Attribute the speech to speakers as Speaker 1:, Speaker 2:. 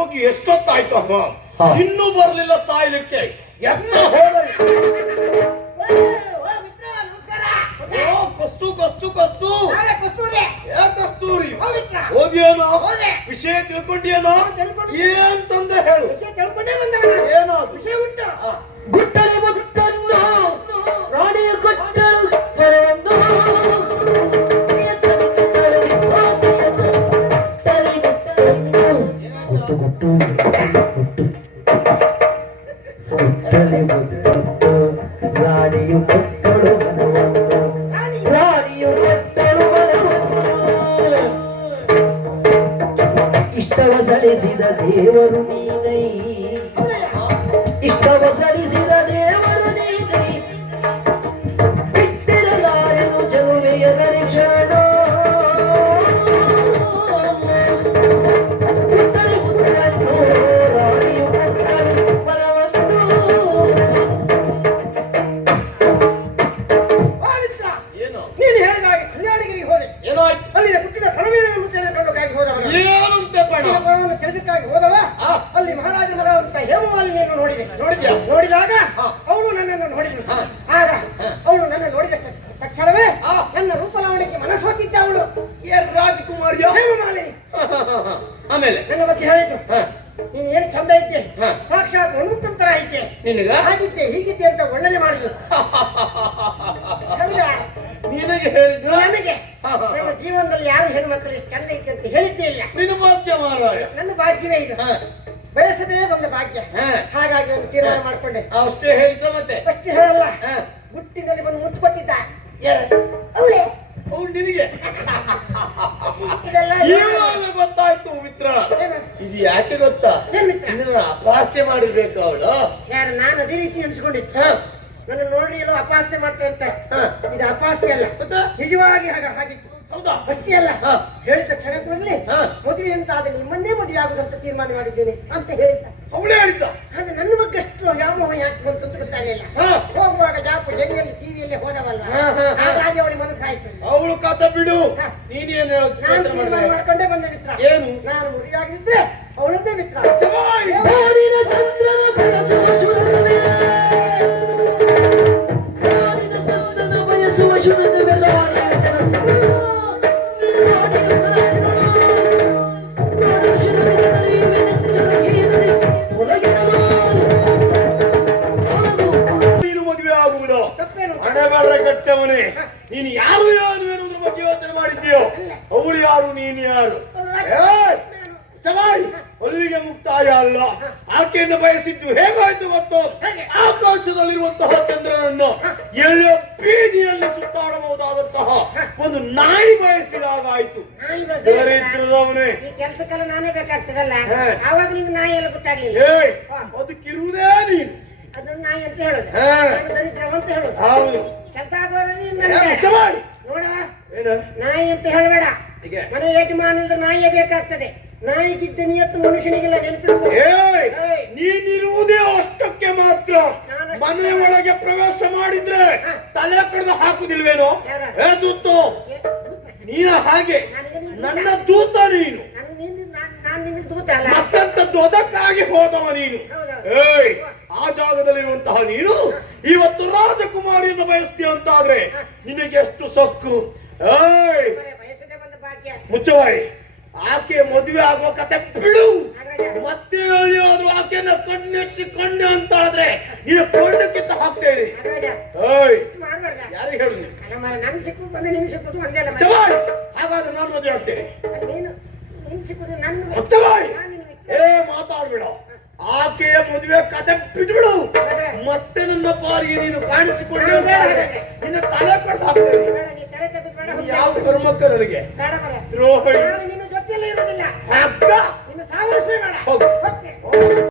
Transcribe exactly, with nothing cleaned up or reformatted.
Speaker 1: ಹೋಗಿ ಎಷ್ಟೊತ್ತಾಯ್ತು ಅಮ್ಮ, ಇನ್ನೂ ಬರ್ಲಿಲ್ಲ ಸಾಯ್ಲಿಕ್ಕೆ. ಎತ್ತ ಹೋದ ಕಸ್ತು ಕಸ್ತು ಕಸ್ತು ಕಸ್ತೂರಿ ಓದಿಯೇನೋ, ವಿಷಯ ತಿಳ್ಕೊಂಡಿಯೇನೋ, ಏನ್ ತಂದೆ ಹೇಳು. ಏನೋ ವಿಷಯ ಉಂಟು.
Speaker 2: ಗುಟ್ಟಲೆ ಮುತ್ತನ್ನು ರಾಣಿಯ ಕೊಟ್ಟಳು ಪರವನ್ನು ಗುಟ್ಟು ಗುಟ್ಟು ಗುಟ್ಟು ಗುಟ್ಟಲೆ ಮುತ್ತನ್ನು ರಾಣಿಯು ಕೊಟ್ಟಳು ಮನವನ್ನು ರಾಣಿಯು ಕೊಟ್ಟಳು ಮನವನ್ನು ಇಷ್ಟವ ಸಲ್ಲಿಸಿದ ದೇವರು ನೀನೈ ಇಷ್ಟವ ಸಲ್ಲಿಸಿದ ದೇವರು ನೀನೈ ಬಿಟ್ಟಿರಲಾರೆನು ಜಲುವೆಯ ನರಿಕ್ಷಣ ಪುಟ್ಟನೆ ಪುಟ್ಟನ್ನು ರಾಣಿಯು ಕೊಟ್ಟಳು ಪರವನ್ನು.
Speaker 1: ಏನು
Speaker 3: ನೀನು ಹೇಳಿದ ಹಾಗೆ ಕಲ್ಯಾಣಗಿರಿಗೆ ಹೋದೆ.
Speaker 1: ಏನಾಯ್ತು?
Speaker 3: ಅಲ್ಲಿನ ಪುಟ್ಟಿನ ಪಣವೇನು ತಿಳಿದುಕೊಳ್ಳೋಕ್ಕಾಗಿ ಹೋದವ.
Speaker 1: ಏನಂತೆ ಪಣ?
Speaker 3: ಪಣವನ್ನು ಕೆಲಸಕ್ಕಾಗಿ ಹೋದವ. ಅಲ್ಲಿ ಮಹಾರಾಜ ಮರವಂತ ಹೇಮಮಾಲಿನಿಯನ್ನು ನೋಡಿದೆ.
Speaker 1: ನೋಡಿದ್ಯಾ?
Speaker 3: ನೋಡಿದಾಗ ಅವಳು ನನ್ನನ್ನು ನೋಡಿದ್ಳು. ಆಗ ಅವಳು ನನ್ನ ನೋಡಿದ ತಕ್ಷಣವೇ ನನ್ನ ರೂಪಲಾವಣಕ್ಕೆ ಮನಸ್ಸೋತಿದ್ದ ಅವಳು.
Speaker 1: ರಾಜಕುಮಾರಿಯ
Speaker 3: ಹೇಮಮಾಲಿನಿ
Speaker 1: ಆಮೇಲೆ
Speaker 3: ನನ್ನ ಬಗ್ಗೆ ಹೇಳಿದ್ರು, ನೀನು ಏನು ಚಂದ ಇದ್ದೆ, ಸಾಕ್ಷಾತ್ ಮನ್ಮುಕ್ತನ ತರ ಇದ್ದೆ,
Speaker 1: ನಿನಗ
Speaker 3: ಹಾಗಿದ್ದೆ ಹೀಗಿದ್ದೆ ಅಂತ ವರ್ಣನೆ ಮಾಡಿದ್ರು. ಹೌದಾ?
Speaker 1: ನಿನಗೆ ಹೇಳಿದ್ದು?
Speaker 3: ನನಗೆ ನನ್ನ ಜೀವನದಲ್ಲಿ ಯಾರು ಹೆಣ್ಮಕ್ಳು ಇಷ್ಟು ಚಂದ ಇದ್ದೆ ಅಂತ ಹೇಳಿದ್ದೇ ಇಲ್ಲ.
Speaker 1: ನಿನ್ನ ಭಾಗ್ಯ ಮಾರಾಯ.
Speaker 3: ನನ್ನ ಭಾಗ್ಯವೇ ಇದು, ಬಯಸದೇ ಬಂದ ಭಾಗ್ಯ. ಹಾಗಾಗಿ ಒಂದು ತೀರ್ಮಾನ ಮಾಡ್ಕೊಂಡೆ.
Speaker 1: ಅಷ್ಟೇ ಹೇಳಿದ್ದ ಮತ್ತೆ
Speaker 3: ಫಸ್ಟ್ ಹೇಳಲ್ಲ, ಗುಟ್ಟಿನಲ್ಲಿ ಬಂದು ಮುತ್ತು ಕೊಟ್ಟಿದ್ದ ಅವಳೇ
Speaker 1: ಅವಳು ನಿನಗೆ.
Speaker 3: ಇದೆಲ್ಲ
Speaker 1: ಇವಾಗ ಗೊತ್ತಾಯ್ತು ಮಿತ್ರ. ಇದು ಯಾಕೆ ಗೊತ್ತಾ? ನಿನ್ನ ಅಪಹಾಸ್ಯ ಮಾಡಿರ್ಬೇಕು ಅವಳು.
Speaker 3: ಯಾರು? ನಾನು ಅದೇ ರೀತಿ ಎಣಿಸ್ಕೊಂಡಿದ್ದೆ. ನನ್ನ ನೋಡ್ರಿ ಎಲ್ಲೋ ಅಪಹಾಸ್ಯ ಮಾಡ್ತೇವೆ ಅಂತ. ಇದು ಅಪಹಾಸ್ಯ ಅಲ್ಲ, ನಿಜವಾಗಿ ಹಾಗ ಹಾಗಿತ್ತು.
Speaker 1: ಹೌದಾ?
Speaker 3: ಅಷ್ಟೇ ಅಲ್ಲ, ಹೇಳಿದ ಕ್ಷಣ ಕೂಡಲೇ ಮದುವೆ ಅಂತ ಆದ ನಿಮ್ಮನ್ನೇ ಮದುವೆ ಆಗುದಂತ ತೀರ್ಮಾನ ಮಾಡಿದ್ದೇನೆ ಅಂತ ಹೇಳಿದ್ದ.
Speaker 1: ಅವಳೇ ಹೇಳಿದ್ದ.
Speaker 3: ಆದ್ರೆ ನನ್ನ ಬಗ್ಗೆ ಅಷ್ಟು ವ್ಯಾಮೋಹ ಯಾಕೆ ಬಂತು ಅಂತ ಗೊತ್ತಾಗಲಿಲ್ಲ. ಹೋಗುವಾಗ ಜಾಪು ಜನಿಯಲ್ಲಿ ಟಿವಿಯಲ್ಲಿ ಹೋದವಲ್ಲ, ಹಾಗಾಗಿ ಅವಳಿಗೆ ಮನಸ್ಸಾಯ್ತು.
Speaker 1: ಅವಳು ಕಥ ಬಿಡು, ನೀನೇನು ಹೇಳುದು?
Speaker 3: ನಾನು ತೀರ್ಮಾನ ಮಾಡ್ಕೊಂಡೇ ಬಂದೆ ಮಿತ್ರ.
Speaker 1: ಏನು?
Speaker 3: ನಾನು ಮದುವೆ ಆಗಿದ್ರೆ ಅವಳದ್ದೇ ಮಿತ್ರ.
Speaker 2: ಬಾರಿನ ಚಂದ್ರನ ಬಯಸುವ ಶುನಕವೇ ಬಾರಿನ ಚಂದ್ರನ ಬಯಸುವ ಶುನಕವೇ ರಾಣಿಯ ಜನಸಿಗಳು ರಾಣಿಯ ಕನಸಿಗಳು ಕಾಡಿನ ಶಿರಬಿದ ನರಿಯುವೆ ನೆಂಚಲಗಿ ನದಿ ತೊಲಗಿನಲು
Speaker 1: ನೀನು ಮದುವೆ ಆಗುವುದು
Speaker 3: ತಪ್ಪೇನು?
Speaker 1: ಹಣೆಬರ ಕಟ್ಟವನೇ. ನೀನು ಯಾರು ಯಾರು ಎನ್ನುವುದ್ರ ಬಗ್ಗೆ ಯೋಚನೆ ಮಾಡಿದ್ದೀಯೋ? ಅವಳು ಯಾರು, ನೀನು ಯಾರು? ಒಲಿಗೆ ಮುಕ್ತಾಯ ಅಲ್ಲ. ಆಕೆಯನ್ನು ಬಯಸಿದ್ದು ಹೇಗಾಯ್ತು ಗೊತ್ತು? ಆಕಾಶದಲ್ಲಿರುವಂತಹ ಚಂದ್ರನನ್ನು ಎಲ್ಲ ಬೀದಿಯಲ್ಲಿ ಸುತ್ತಾಡಬಹುದಾದಂತಹ ಒಂದು ನಾಯಿ ಬಯಸಿದಾಗಾಯ್ತು. ದರಿದ್ರದವನೇ,
Speaker 3: ಈ ಕೆಲಸಕ್ಕೆಲ್ಲ ನಾನೇ ಬೇಕಾಗ್ತದಲ್ಲ, ಆವಾಗ ನಿಂಗೆ ನಾಯಿ ಎಲ್ಲ ಗೊತ್ತಾಗ್ಲಿಲ್ಲ.
Speaker 1: ಏಯ್ ಅದಕ್ಕಿರುವುದೇ ನೀನು.
Speaker 3: ಅದನ್ನ ನಾಯಿ ಅಂತ ಹೇಳುದು, ದರಿದ್ರವ ಅಂತ ಹೇಳುದು.
Speaker 1: ಹೌದು.
Speaker 3: ಕೆಲಸ ಆಗುವಾಗ ನೋಡ, ನಾಯಿ ಅಂತ ಹೇಳಬೇಡ. ಮನೆ ಯಜಮಾನದ ನಾಯಿಯೇ ಬೇಕಾಗ್ತದೆ. ನಾಯಿಗಿದ್ದ ನಿಯತ್ತು ಮನುಷ್ಯನಿಗೆಲ್ಲ ನೆನಪಿಡ್ಬೋದು.
Speaker 1: ನೀನಿರುವುದೇ ಅಷ್ಟಕ್ಕೆ ಮಾತ್ರ. ಮನೆ ಒಳಗೆ ಪ್ರವೇಶ ಮಾಡಿದ್ರೆ ತಲೆ ಕಡ್ದು ಹಾಕುದಿಲ್ವೇನೋ? ಏ ದೂತು, ನೀನ ಹಾಗೆ ನನ್ನ ದೂತ ನೀನು.
Speaker 3: ನಾನು ನಿನಗೆ ದೂತ ಅಲ್ಲ,
Speaker 1: ಮತ್ತಂತದ್ದು ಅದಕ್ಕಾಗಿ ಹೋದವ ನೀನು. ಏಯ್ ಆ ಜಾಗದಲ್ಲಿರುವಂತಹ ನೀನು ಇವತ್ತು ರಾಜಕುಮಾರಿಯನ್ನು ಬಯಸ್ತೀಯ ಅಂತಾದ್ರೆ ನಿನಗೆ ಎಷ್ಟು ಸೊಕ್ಕು. ಏಯ್
Speaker 3: ಬಯಸದೆ ಬಂದ ಭಾಗ್ಯ.
Speaker 1: ಮುಚ್ಚವಾಯಿ, ಆಕೆ ಮದುವೆ ಆಗೋ ಕತೆ ಬಿಡು. ಮತ್ತೆ ಎಲ್ಲಿಯಾದ್ರೂ ಆಕೆನ ಕಣ್ಣೆಚ್ಚಿ ಕಂಡೆ ಅಂತ ಆದ್ರೆ ನೀನು ಕೊಂಡಕ್ಕಿಂತ ಹಾಕ್ತೇನೆ. ಯಾರಿಗೆ ಹೇಳು?
Speaker 3: ನನ್ ಸಿಕ್ಕುದು ಬಂದೆ, ನಿನ್ ಸಿಕ್ಕುದು ಒಂದೇ ಅಲ್ಲ.
Speaker 1: ಹಾಗಾದ್ರೆ ನಾನು ಮದುವೆ ಆಗ್ತೇನೆ.
Speaker 3: ನೀನು ನಿನ್ ಸಿಕ್ಕುದು ನನ್ನ.
Speaker 1: ಮುಚ್ಚವಾಯಿ, ಏ ಮಾತಾಡ್ಬೇಡ. ಆಕೆಯ ಮದುವೆ ಕತೆ ಬಿಟ್ಬಿಡು. ಮತ್ತೆ ನನ್ನ ಪಾಲಿಗೆ ನೀನು ಕಾಣಿಸಿಕೊಂಡೆ ನಿನ್ನ ತಲೆ ಕಡ್ದು ಹಾಕ್ತೇನೆ. ಯಾವ ಕರ್ಮಕ್ಕ ನನಗೆ ದ್ರೋಹ.
Speaker 3: ನಿನ್ನ ಜೊತೆಯಲ್ಲೇ ಇರುವುದಿಲ್ಲ.
Speaker 1: ಹಾಕ
Speaker 3: ನಿನ್ನ ಸಾವರಿಸೇ ಬೇಡ.
Speaker 1: ಹೋಗು.